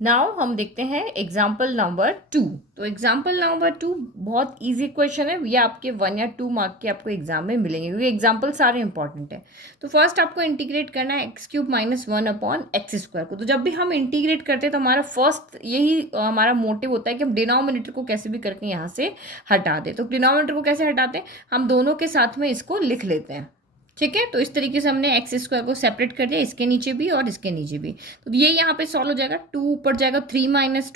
Now हम देखते हैं एग्जाम्पल नंबर 2। तो एग्जाम्पल नंबर 2 बहुत इजी क्वेश्चन है, ये आपके 1 या 2 मार्क के आपको एग्जाम में मिलेंगे क्योंकि एग्जाम्पल सारे इंपॉर्टेंट है। तो फर्स्ट आपको इंटीग्रेट करना है एक्स क्यूब माइनस 1/x² को। तो जब भी हम इंटीग्रेट करते हैं तो हमारा फर्स्ट यही हमारा मोटिव होता है कि हम डिनोमिनेटर को कैसे भी करके यहाँ से हटा दें। तो डिनोमिनेटर को कैसे हटाते हैं, हम दोनों के साथ में इसको लिख लेते हैं। ठीक है, तो इस तरीके से हमने x² को सेपरेट कर दिया, इसके नीचे भी और इसके नीचे भी। तो ये यहाँ पे सॉल्व हो जाएगा, 2 ऊपर जाएगा, 3 -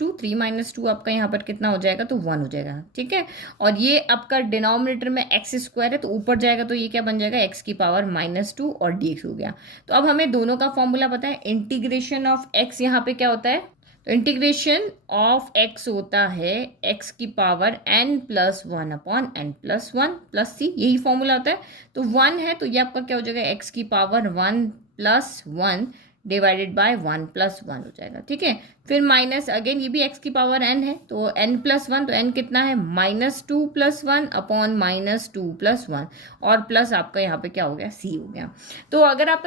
2 आपका यहाँ पर कितना हो जाएगा, तो 1 हो जाएगा। ठीक है, और ये आपका डिनोमिनेटर में x² है तो ऊपर जाएगा तो ये क्या बन जाएगा, x⁻⁻2 और dx हो गया। तो अब हमें दोनों का फॉर्मूला पता है, इंटीग्रेशन ऑफ x यहाँ पे क्या होता है, तो इंटीग्रेशन ऑफ x होता है x⁻n+1/n+1 + c, यही फॉर्मूला होता है। तो 1 है तो ये आपका क्या हो जाएगा, x⁻1+1 डिवाइडेड बाय 1+1 हो जाएगा। ठीक है, फिर माइनस अगेन ये भी x⁻n है तो n+1, तो n कितना है, -2+1/-2+1 और प्लस आपका यहाँ पे क्या हो गया, c हो गया। तो अगर आप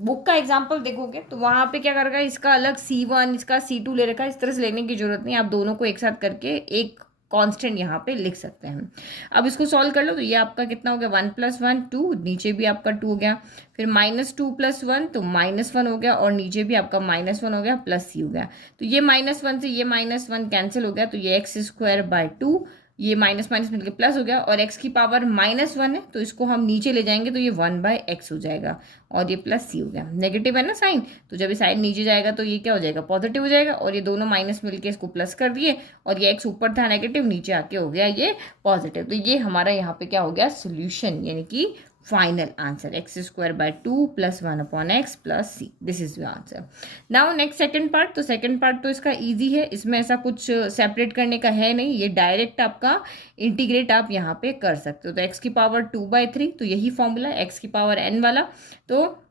बुक का एग्जाम्पल देखोगे तो वहाँ पे क्या करेगा, इसका अलग C1 इसका C2 ले रखा है, इस तरह से लेने की जरूरत नहीं, आप दोनों को एक साथ करके एक कांस्टेंट यहाँ पे लिख सकते हैं। अब इसको सॉल्व कर लो तो ये आपका कितना हो गया, 1+1 2, नीचे भी आपका 2 हो गया, फिर -2+1 तो -1 हो गया और नीचे भी आपका -1 हो गया, प्लस c हो गया। तो ये -1 से ये -1 कैंसिल हो गया, तो ये x²/2, ये माइनस माइनस मिलकर प्लस हो गया, और x⁻−1 है तो इसको हम नीचे ले जाएंगे तो ये 1/x हो जाएगा और ये प्लस c हो गया। नेगेटिव है ना साइन, तो जब ये साइन नीचे जाएगा तो ये क्या हो जाएगा, पॉजिटिव हो जाएगा, और ये दोनों माइनस मिलके इसको प्लस कर दिए, और ये x ऊपर था नेगेटिव, नीचे आके हो गया ये पॉजिटिव। तो ये हमारा यहाँ पे क्या हो गया, सोल्यूशन यानी कि final answer x²/2 + 1/x + c, this is your answer. Now next second part. तो सेकंड पार्ट तो इसका इजी है, इसमें ऐसा कुछ सेपरेट करने का है नहीं, ये डायरेक्ट आपका इंटीग्रेट आप यहाँ पे कर सकते हो। तो x⁻2/3, तो यही फॉर्मूला x⁻n वाला, तो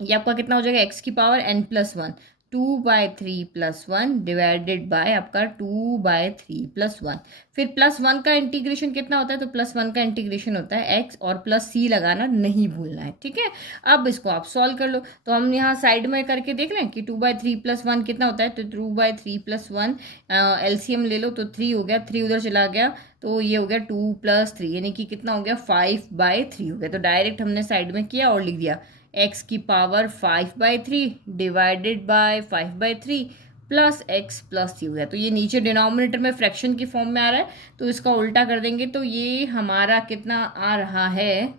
ये आपका कितना हो जाएगा, x⁻n+1, 2/3+1 डिवाइडेड बाय आपका 2/3+1। फिर +1 का इंटीग्रेशन कितना होता है, तो +1 का इंटीग्रेशन होता है x, और प्लस c लगाना नहीं भूलना है। ठीक है, अब इसको आप सॉल्व कर लो, तो हम यहाँ साइड में करके देख लें कि 2/3+1 कितना होता है, तो 2/3+1 एलसीएम ले लो तो 3 हो गया, 3 उधर चला गया तो ये हो गया 2 + 3 यानी कि कितना हो गया, 5/3 हो गया। तो डायरेक्ट हमने साइड में किया और लिख दिया x⁻5/3 divided by 5/3 plus x plus c हो गया। तो ये नीचे डिनोमिनेटर में फ्रैक्शन की फॉर्म में आ रहा है, तो इसका उल्टा कर देंगे तो ये हमारा कितना आ रहा है,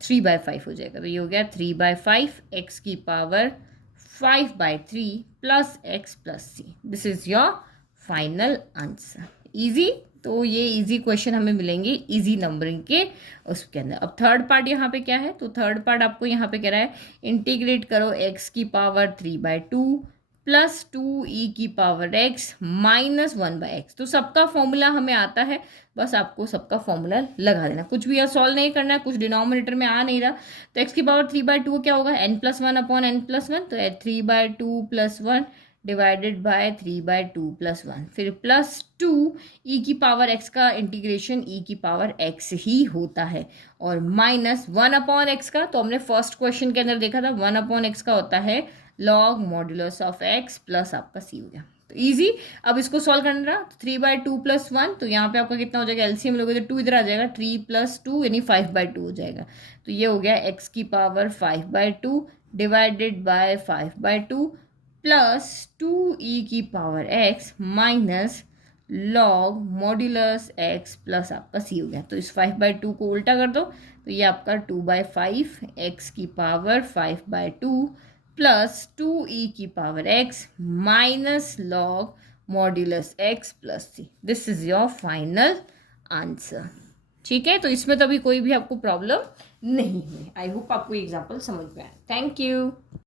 3/5 हो जाएगा। तो ये हो गया 3/5 x⁻5/3 plus x plus c, this is your final answer. Easy, तो ये इजी क्वेश्चन हमें मिलेंगे इजी नंबरिंग के उसके अंदर। अब थर्ड पार्ट यहाँ पे क्या है, तो थर्ड पार्ट आपको यहाँ पे कह रहा है इंटीग्रेट करो x⁻3/2 + 2e⁻x - 1/x। तो सबका फॉर्मूला हमें आता है, बस आपको सबका फॉर्मूला लगा देना, कुछ भी सॉल्व नहीं करना है, कुछ डिनोमिनेटर में आ नहीं रहा। तो x⁻3/2 क्या होगा, n+1/n+1, तो 3/2 + 1 डिवाइडेड बाय 3/2 + 1, फिर +2 e⁻x का इंटीग्रेशन e⁻x ही होता है, और -1/x का, तो हमने फर्स्ट क्वेश्चन के अंदर देखा था 1/x का होता है log modulus of x plus आपका c हो गया। तो इजी, अब इसको सॉल्व करना रहा, 3/2 + 1, तो यहाँ पे आपका कितना हो जाएगा, एलसीएम लोगे तो 2 इधर आ जाएगा, 3 + 2 यानी 5/2 हो जाएगा। तो ये हो गया x⁻5/2 divided by 5/2 plus 2e⁻x minus log modulus x plus आपका c हो गया। तो इस 5/2 को उल्टा कर दो तो ये आपका 2/5 x⁻5/2 plus 2e⁻x minus log modulus x plus c, this is your final answer. ठीक है, तो इसमें तो अभी कोई भी आपको प्रॉब्लम नहीं है। आई होप आपको एग्जाम्पल समझ में आया। Thank you.